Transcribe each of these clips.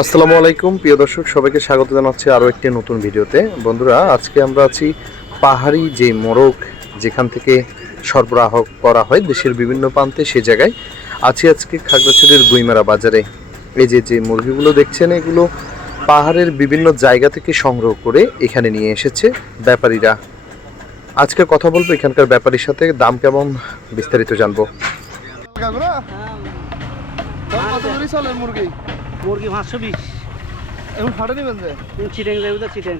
আসসালামু আলাইকুম, প্রিয় দর্শক, সবাইকে স্বাগত জানাচ্ছি আরও একটি নতুন ভিডিওতে। বন্ধুরা, আজকে আমরা আছি পাহাড়ি যে মোরগ যেখান থেকে সরবরাহ করা হয় দেশের বিভিন্ন প্রান্তে সে জায়গায়। আছি আজকে খাগড়াছড়ির গুইমারা বাজারে। এই যে যে মুরগিগুলো দেখছেন, এগুলো পাহাড়ের বিভিন্ন জায়গা থেকে সংগ্রহ করে এখানে নিয়ে এসেছে ব্যাপারীরা। আজকে কথা বলব এখানকার ব্যাপারীর সাথে, দাম কেমন বিস্তারিত জানব। মুরগি? মুরগি পাঁচশো বিশ। এখন ফাটা নেবেন যে? চিটেং যাবে তো চিটেং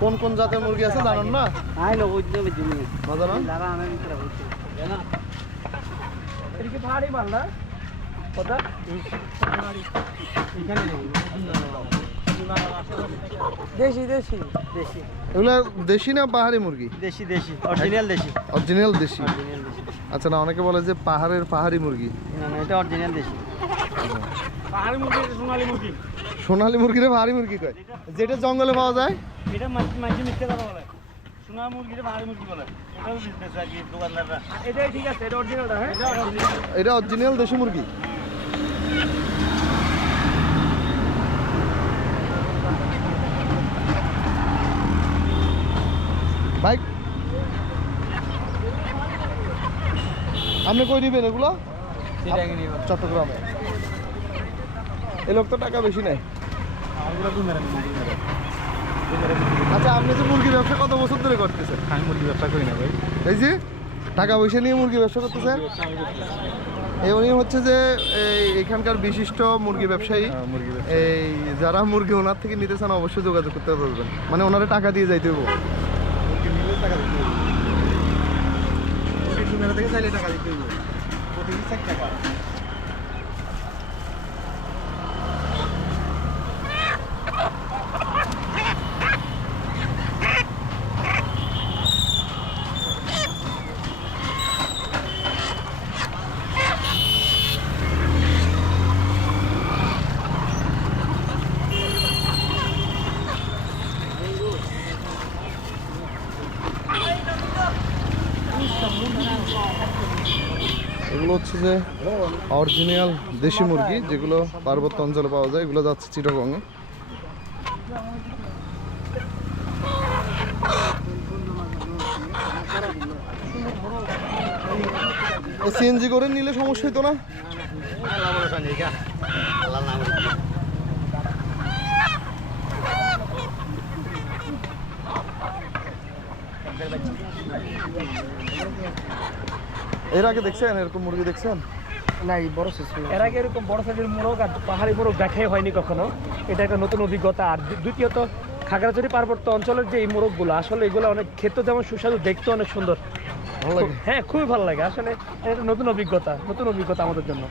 কোন কোন জাতের মুরগি আছে? জানেন না। আই না জন্য বাজার না দাঁড়া আনার ভিতরে বুঝছি জানা এদিকে পাহাড়ি মাল না? কথা দেশি দেশি। দেশি। এগুলা দেশি না পাহাড়ি মুরগি? দেশি দেশি। অরিজিনাল দেশি। অরিজিনাল দেশি? আচ্ছা না অনেকে বলে যে পাহাড়ের পাহাড়ি মুরগি। না না এটা অরিজিনাল দেশি। পাহাড়ি মুরগি সোনালী মুরগি। সোনালী মুরগিরে পাহাড়ি মুরগি কয়? যেটা জঙ্গলে পাওয়া যায়? এটা মাঝে মিথ্যে কথা বলে। সোনা মুরগিটা পাহাড়ি মুরগি বলে। এটাও বিজনেস আর কি দোকানদাররা। এটাই ঠিক আছে এটা অরিজিনালটা হ্যাঁ? এটা অরিজিনাল দেশি মুরগি? ভাই আপনি কই নিবেন এগুলো? চট্টগ্রামে। এই লোক তো টাকা বেশি নেই আচ্ছা আপনি যে মুরগি ব্যবসা কত বছর ধরে করতেছেন? আমি মুরগি ব্যবসা করি না ভাই। এই যে টাকা পয়সা নিয়ে মুরগি ব্যবসা করতেছেন? এই উনি হচ্ছে যে এখানকার বিশিষ্ট মুরগি ব্যবসায়ী। হ্যাঁ, মুরগি ব্যবসা এই যারা মুরগি ওনার থেকে নিতে চান অবশ্যই যোগাযোগ করতে পারবেন। মানে ওনারা টাকা দিয়ে যাইতে হব টাকা দিতে হবে। কিনারা থেকে চাইলে টাকা দিতে এগুলো হচ্ছে যে অরিজিনাল দেশি মুরগি, যেগুলো পার্বত্য অঞ্চলে পাওয়া যায়, এগুলো যাচ্ছে চিটাগংয়ে। সিএনজি করে নিলে সমস্যা হতো না? এর আগে দেখছেন? এরকম মুরগি দেখছেন? নাই বড় এর আগে এরকম বড় সাইজের মোরগ আর পাহাড়ি মোরগ দেখাই হয়নি কখনো। এটা একটা নতুন অভিজ্ঞতা। আর দ্বিতীয়ত খাগড়াছড়ি পার্বত্য অঞ্চলের যে এই মোরগগুলো আসলে এগুলো অনেক খেতে যেমন সুস্বাদু দেখতে অনেক সুন্দর। ভালো লাগে। হ্যাঁ খুবই ভালো লাগে। আসলে এটা একটা নতুন অভিজ্ঞতা নতুন অভিজ্ঞতা আমাদের জন্য।